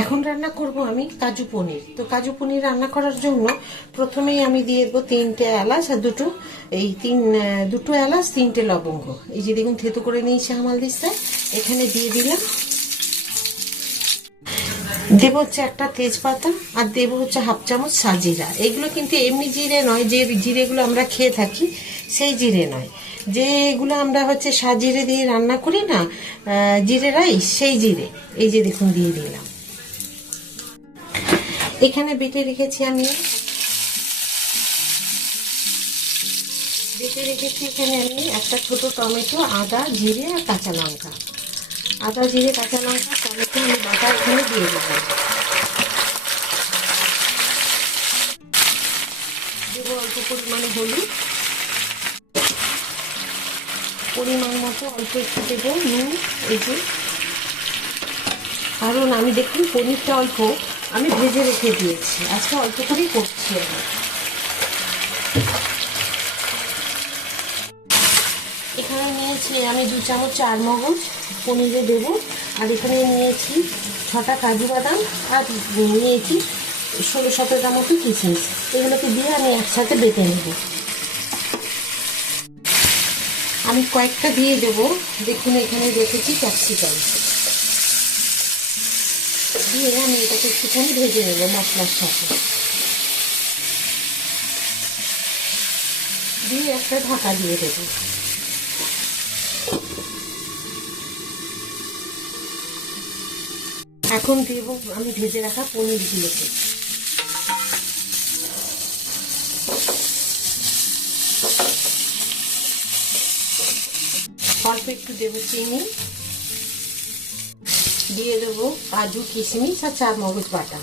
এখন রান্না করব আমি কাজু পনির। তো কাজু পনির রান্না করার জন্য প্রথমেই আমি দিয়ে দেবো 3টে এলাচ আর দুটো এলাচ 3টে লবঙ্গ। এই যে দেখুন থেতো করে নিয়েছি হামাল দিস্তা, এখানে দিয়ে দিলাম। দেবো হচ্ছে একটা তেজপাতা আর দেবো হচ্ছে 1/2 চামচ সাজিরা। এগুলো কিন্তু এমনি জিরে নয়, যে জিরেগুলো আমরা খেয়ে থাকি সেই জিরে নয়, যেগুলো আমরা হচ্ছে সাজিরে দিয়ে রান্না করি না, জিরে রাইস, সেই জিরে। এই যে দেখুন দিয়ে দিলাম। এখানে বেটে রেখেছি এখানে আমি একটা ছোট টমেটো, আদা জিরে আর কাঁচা লঙ্কা, টমেটো আমি বাটা এখানে দিয়ে দেবো। দেবো অল্প পরিমাণে হলুদ, পরিমাণ মতো অল্প একটু দেবো নুন। এই যে, কারণ আমি দেখুন পনিরটা অল্প আমি ভেজে রেখে দিয়েছি, আজকে অল্প করেই করছি আমি। এখানে নিয়েছি আমি 2 চামচ চারমগজ পনিরে দেবো, আর এখানে নিয়েছি 6টা কাজু বাদাম, আর নিয়েছি 16-17টা মতো কিশমিশ। এগুলোকে দিয়ে আমি একসাথে বেটে নেব। আমি কয়েকটা দিয়ে দেবো, দেখুন এখানে রেখেছি ক্যাপসিকাম দিয়ে আমি এটাকে একটুখানি ভেজে নেব মশলার সাথে, দিয়ে একটা ঢাকা দিয়ে দেবো। এখন দেব আমি ভেজে রাখা পনিরগুলোকে। অল্প একটু দেবো চিনি, দিয়ে দেবো কাজু কিশমিশ আর চারমগজ বাটা।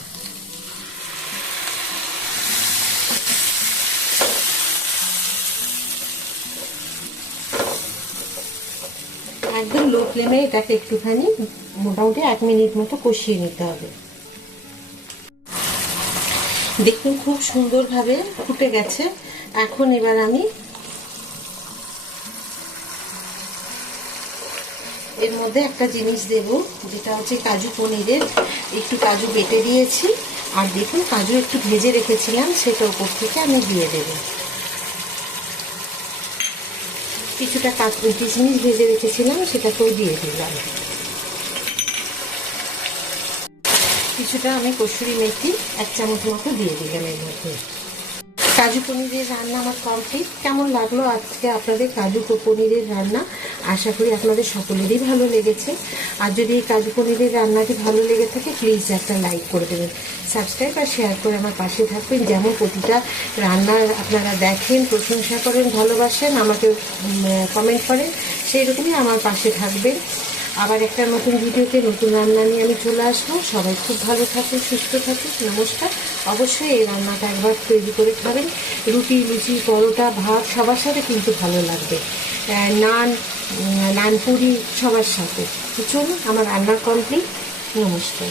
একদম লো ফ্লেমে এটাকে একটুখানি মোটামুটি 1 মিনিট মতো কষিয়ে নিতে হবে। দেখুন খুব সুন্দরভাবে ফুটে গেছে। এখন এবার আমি এর মধ্যে একটা জিনিস দেব, যেটা হচ্ছে কাজু পনিরের একটু কাজু বেটে দিয়েছি, আর দেখুন কাজু একটু ভেজে রেখেছিলাম, সেটা উপর থেকে আমি দিয়ে দেব। কিছুটা কিশমিশ ভেজে রেখেছিলাম, সেটাকেও দিয়ে দিলাম। কিছুটা আমি কসুরি মেথি 1 চামচ মতো দিয়ে দিলাম এর মধ্যে। কাজু পনিরের রান্না আমার কমপ্লিট। কেমন লাগলো আজকে আপনাদের কাজু পনিরের রান্না? আশা করি আপনাদের সকলেরই ভালো লেগেছে। আর যদি এই কাজু পনিরের রান্নাটি ভালো লেগে থাকে, প্লিজ একটা লাইক করে দেবেন, সাবস্ক্রাইব আর শেয়ার করে আমার পাশে থাকবেন। যেমন প্রতিটা রান্নার আপনারা দেখেন, প্রশংসা করেন, ভালোবাসেন, আমাকে কমেন্ট করেন, সেই রকমই আমার পাশে থাকবেন। আবার একটা নতুন ভিডিওতে নতুন রান্না নিয়ে আমি চলে আসবো। সবাই খুব ভালো থাকুন, সুস্থ থাকুন। নমস্কার। অবশ্যই এই রান্নাটা একবার তৈরি করে খাবেন। রুটি, লুচি, পরোটা, ভাত সবার সাথে কিন্তু ভালো লাগবে। নান পুরি সবার সাথে। চলুন, আমার রান্নার কমপ্লিট। নমস্কার।